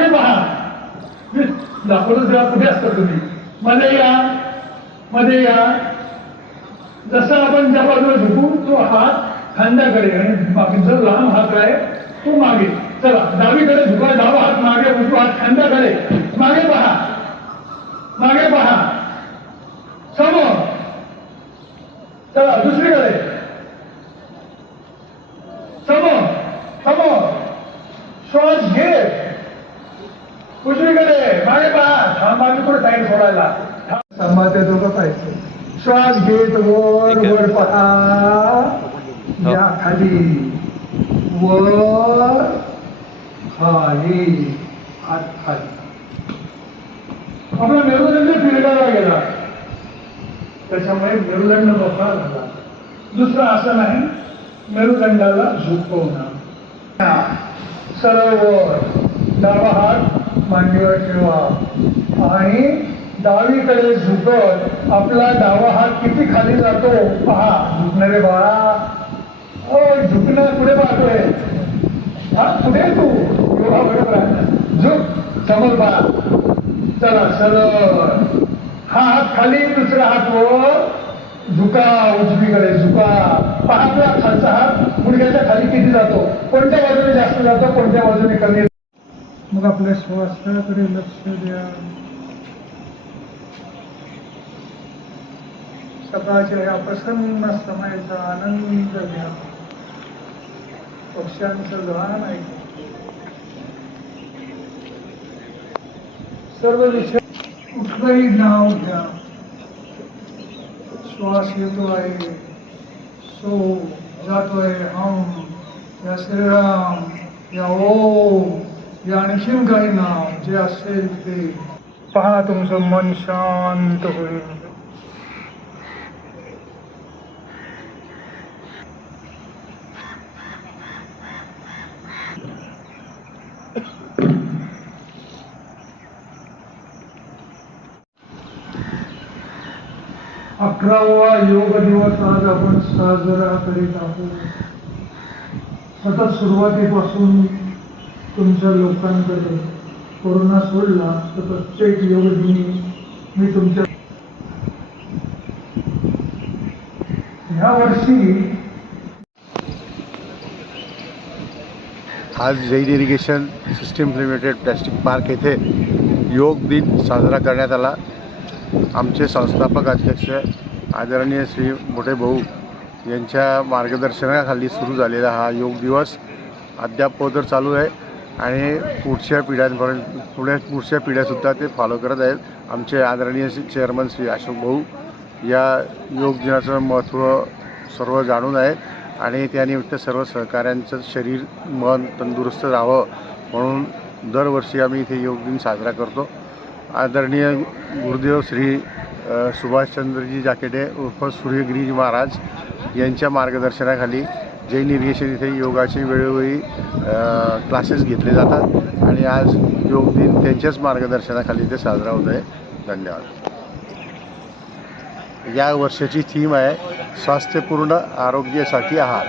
मागे पहा. दाखवतो जरा कुठे असता तुम्ही? मध्ये या मध्ये या. जसं आपण ज्या बाजूला झुकू तो हात खांद्याकडे आणि बाकीचा लांब हात आहे तो मागे. चला डावीकडे झुका डावा हात मागे उजवा हात खांद्याकडे मागे पहा. मागे पहा. समोर. चला दुसरीकडे समोर समोर श्वास घे उजवीकडे मागे पहा थांबा मी कुठे साईड सोडायला? थांबाचे दोघं पाहिजे श्वास घेत वर वर पहा. या खाली. वर खाली. हात खाली. आपला मेरुदंड फिरकायला गेला. त्याच्यामुळे मेरुदंड मोकळा झाला. दुसरं आसन आहे मेरुदंडाला झुकवणं सरळ डावा हात. मांडीवर ठेवा. आणि डावीकडे झुकत आपला डावा हात किती खाली जातो पहा. झुकणारे बाळा. ओ झुकणं पुढे पाहतोय? हा पुढे तू? एवढा बरोबर आहे झुक समोर बा चला सरळ. हा हात खाली दुसरा हात वर. झुका उजवीकडे झुका. पाहतला खालचा हात गुडघ्याच्या खाली किती जातो? कोणत्या बाजूने जास्त जातो कोणत्या बाजूने कमी मग आपल्या श्वासाकडे लक्ष द्या. सकाळच्या या प्रसन्न समयाचा आनंद घ्या. पक्ष्यांचं गाण ऐका. सर्व विषय कुठलंही नाव घ्या. श्वास येतो आहे. सो जातोय हम. या श्रीराम. या ओम. या आणखीन काही नाव जे असेल ते पहा तुमचं मन शांत होईल अकरावा योग दिवस आज आपण साजरा करीत आहोत सतत सुरुवातीपासून तुमच्या लोकांकडे कोरोना सोडला तर प्रत्येक योगदिनी मी तुमच्या ह्या वर्षी आज Jain irrigation systems limited plastic park येथे योग दिन साजरा करण्यात आला. आमचे संस्थापक अध्यक्ष आदरणीय श्री मोठे भाऊ यांच्या मार्गदर्शनाखाली सुरू झालेला हा योग दिवस अद्याप तर चालू आहे. आणि पुढच्या पिढ्यांपर्यंत पुढे पुढच्या पिढ्यासुद्धा ते फॉलो करत आहेत. आमचे आदरणीय चेअरमन श्री अशोक भाऊ या योग दिनाचं महत्त्व सर्व जाणून आहेत आणि त्यानिमित्त सर्व सहकाऱ्यांचं शरीर मन तंदुरुस्त राहावं म्हणून दरवर्षी आम्ही इथे योग दिन साजरा करतो. आदरणीय गुरुदेव श्री सुभाषचंद्रजी जाकेटे उर्फ सूर्यगिरीजी महाराज यांच्या मार्गदर्शनाखाली जैन इरिगेशन इथे योगाचे वेळोवेळी क्लासेस घेतले जातात. आणि आज योग दिन त्यांच्याच मार्गदर्शनाखाली इथे साजरा होत आहे धन्यवाद. या वर्षाची थीम आहे स्वास्थ्यपूर्ण आरोग्यासाठी आहार.